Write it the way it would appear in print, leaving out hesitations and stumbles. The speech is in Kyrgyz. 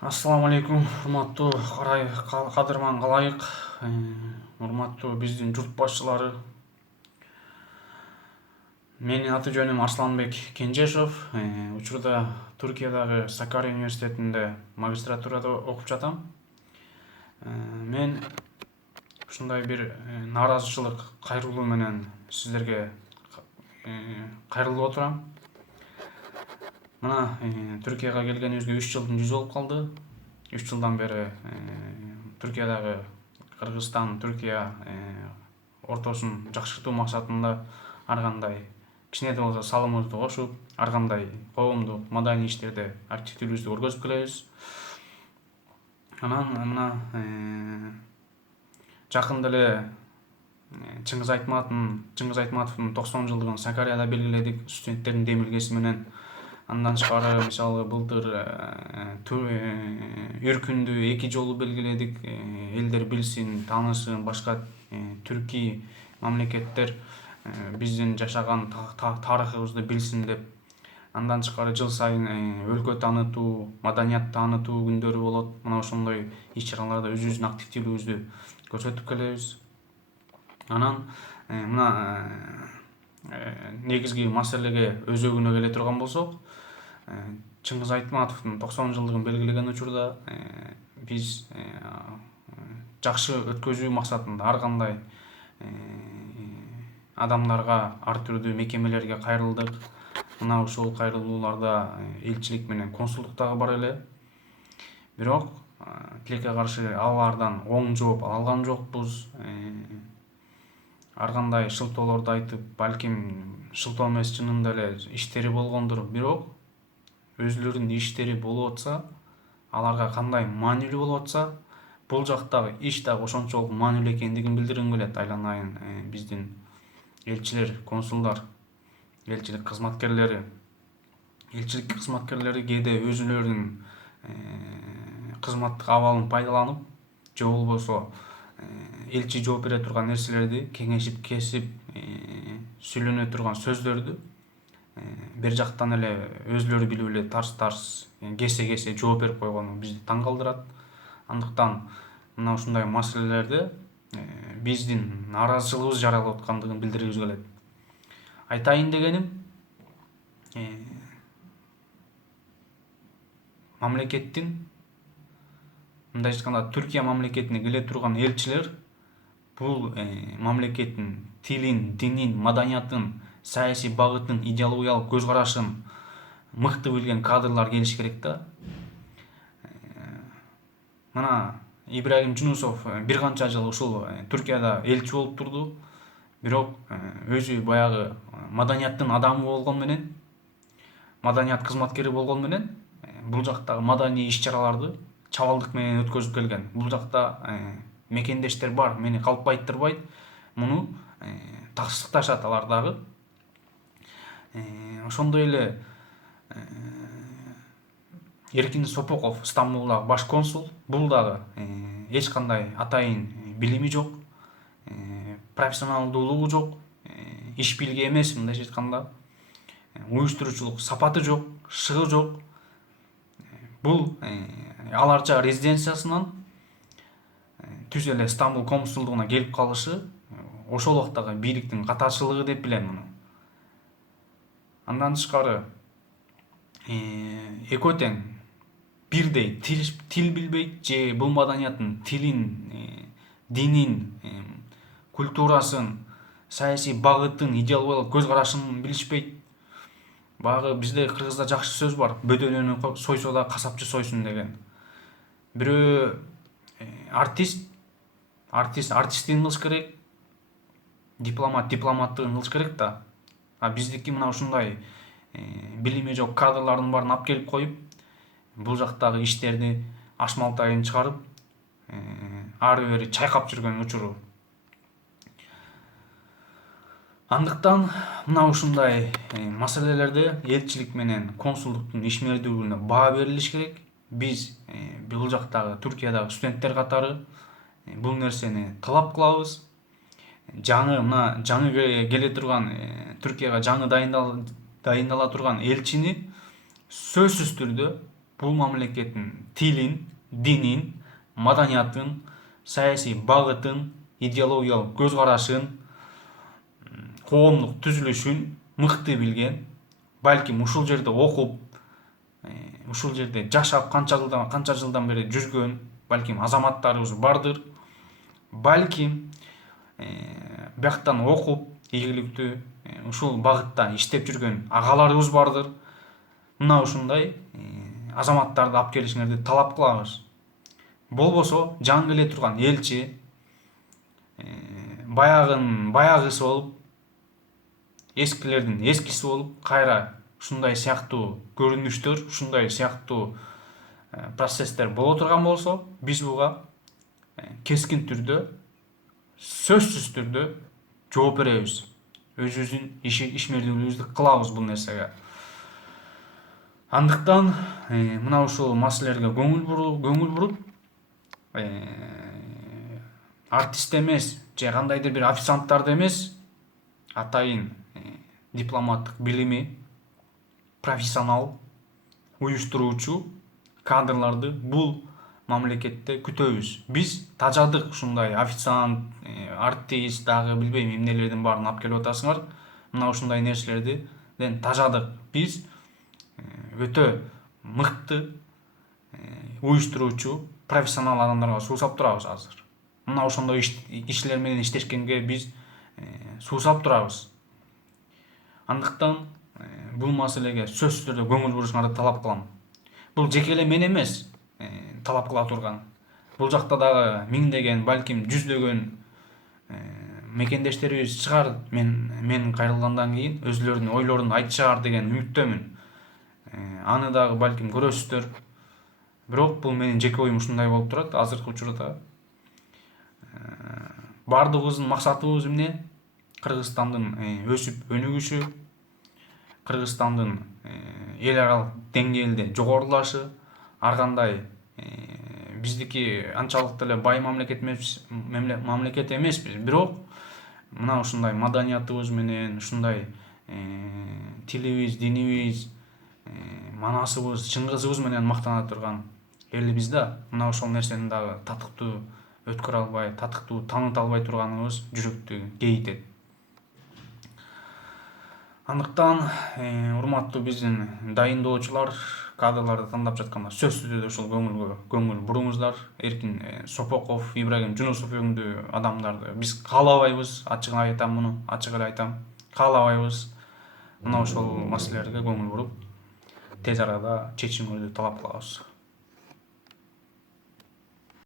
Ассаламу алейкум, урматтуу кадырман калайык, урматтуу биздин журт башчылары. Менин аты жөнүм Арсланбек Кенжешов. Учурда Түркиядагы Сакария университетинде магистратурада окуп жатам. Мен ушундай бир нааразычылык кайрылуу менен сиздерге кайрылып отурам. Мына Түркияга келгенибизге 3 жылдын жүзү болуп калды. 3 жылдан бери Түркиядагы Кыргызстан, Түркия ортосун жакшыртуу максатында ар кандай кичине да болсо салымыбызды кошуп, ар кандай коомдук, маданий иштерде активдүүлүгүбүздү көргөзүп келебиз. Анан мына жакында эле Чыңгыз Айтматовдун 90 жылдыгын Сакарияда белгиледик студенттердин демилгеси менен. Андан тышкары мисалы былтыр Үркүндү 2 жолу белгиледик. Элдер билсин, таанысын, башка түрки мамлекеттер биздин жашаган тарыхыбызды билсин деп. Андан тышкары жыл сайын өлкө таанытуу, маданият таанытуу күндөрү болот. Мына ошондой иш-чараларда өзүбүздүн активдүүлүгүбүздү көрсөтүп келебиз. Анан мына негизги маселеге өзөгүнө келе турган болсок, Чыңгыз Айтматовдун 90 жылдыгын белгилеген учурда биз жакшы өткөзүү максатында ар кандай адамдарга, ар түрдүү мекемелерге кайрылдык. Мына ушул кайрылууларда элчилик менен консулдук дагы бар эле. Бирок тилекке каршы алардан оң жооп ала алган жокпуз. Ар кандай шылтоолорду айтып, балким шылтоо эмес, чынында эле иштери болгондур. Бирок өзүлөрүнүн иштери болуп атса, аларга кандай маанилүү болуп атса, бул жактагы иш дагы ошончолук маанилүү экендигин билдиргим келет. Айланайын биздин элчилер, консулдар, элчилик кызматкерлери кээде өзүлөрүнүн кызматтык абалын пайдаланып, же болбосо элчи жооп бере турган нерселерди кеңешип кесип сүйлөнө турган сөздөрдү бир жактан эле өзүлөрү билип эле тарс кесе жооп берип койгону бизди таң калтырат. Андыктан мына ушундай маселелерде биздин нааразычылыгыбыз жаралып аткандыгын билдиргибиз келет. Айтайын дегеним, мамлекеттин, мындай айтканда, Түркия мамлекетине келе турган элчилер бул мамлекеттин тилин, динин, маданиятын, саясий багытын, идеологиялык көз карашын мыкты билген кадрлар келиш керек да. Мына Ибрагим Жунусов бир канча жыл ушул Түркияда элчи болуп турду. Бирок өзү баягы маданияттын адамы болгон менен, маданият кызматкери болгон менен бул жактагы маданий иш-чараларды чабалдык менен өткөзүп келген. Бул жакта мекендештер бар, мени калпайттырбайт. Муну тастыкташат алар дагы. Ошондой эле Эркин Сопоков, Стамбулдагы баш консул, бул дагы эч кандай атайын билими жок, профессионалдуулугу жок, иш билги эмес, мындайча айтканда, уюштуруучулук сапаты жок, шыгы жок. Бул аларча резиденциясынан түз эле Стамбул консулдугуна келип калышы ошол убактагы бийликтин катачылыгы деп билем муну. Андан тышкары экөө тең бирдей тил билбейт же бул маданияттын тилин, динин, культурасын, саясий багытын, идеологиялык көз карашын билишпейт. Баягы бизде кыргызда жакшы сөз бар: бөдөнөнү сойсо да касапчы сойсун деген. Бирөө артисттигин кылыш керек, дипломаттыгын кылыш керек да. А биздики мына ушундай билими жок кадрлардын баарын алып келип коюп, бул жактагы иштерди ашмалтайын чыгарып, ары бери чайкап жүргөн учуру. Андыктан мына ушундай маселелерде элчилик менен консулдуктун ишмердүүлүгүнө баа берилиш керек. Биз бул жактагы Түркиядагы студенттер катары бул нерсени талап кылабыз. Жаңы келе турган Түркияга жаңы дайындала турган элчини сөзсүз түрдө бул мамлекеттин тилин, динин, маданиятын, саясий багытын, идеологиялык көз карашын, коомдук түзүлүшүн мыкты билген, балким ушул жерде окуп, ушул жерде жашап канча жылдан бери жүргөн балким азаматтарыбыз бардыр. Балким бияктан окуп ийгиликтүү ушул багытта иштеп жүргөн агаларыбыз бардыр. Мына ушундай азаматтарды алып келишиңерди талап кылабыз. Болбосо жаңы келе турган элчи баягысы болуп, эскилердин эскиси болуп, кайра ушундай сыяктуу көрүнүштөр, ушундай сыяктуу процесстер боло турган болсо, биз буга кескин түрдө, сөзсүз түрдө жооп беребиз. Өзүбүздүн ишмердүүлүгүбүздү кылабыз бул нерсеге. Андыктан мына ушул маселелерге көңүл буруп, артист эмес же кандайдыр бир официанттарды эмес, атайын дипломаттык билими, профессионал, уюштуруучу кадрларды бул мамлекетте күтөбүз. Биз тажадык ушундай официант, артист, дагы билбейм эмнелердин баарын алып келип атасыңар. Мына ушундай нерселерден тажадык. Биз өтө мыкты уюштуруучу профессионал адамдарга суусап турабыз азыр. Мына ошондой ишчилер менен иштешкенге биз суусап турабыз. Андыктан бул маселеге сөзсүз түрдө көңүл бурушуңарды талап кылам. Бул жеке эле мен эмес талап кыла турган. Бул жакта дагы миңдеген, балким жүздөгөн мекендештерибиз чыгар. Мен кайрылгандан кийин өзүлөрүнүн ойлорун айтышар деген үмүттөмүн. Аны дагы балким көрөсүздөр. Бирок бул менин жеке оюм ушундай болуп турат азыркы учурда. Бардыгыбыздын максатыбыз эмне? Кыргызстандын өсүп өнүгүшү, Кыргызстандын эл аралык деңгээлде жогорулашы. Ар кандай биздики анчалык деле бай мамлекет эмеспиз, бирок мына ушундай маданиятыбыз менен, ушундай тилибиз, динибиз, манасыбыз, чыңгызыбыз менен мактана турган элбиз да. Мына ошол нерсени дагы татыктуу өткөрө албай, татыктуу тааныта албай турганыбыз жүрөктү кейитет. Андыктан урматтуу биздин дайындоочулар, кадрларды тандап жатканда сөзсүз түрдө ушул көңүл буруңуздар. Эркин Сопоков, Ибрагим Жунусов өңдүү адамдарды биз каалабайбыз. Ачыгын айтам муну, ачык эле айтам. Каалабайбыз. Мына ошол маселелерге көңүл буруп, тез арада чечимдерди талап кылабыз.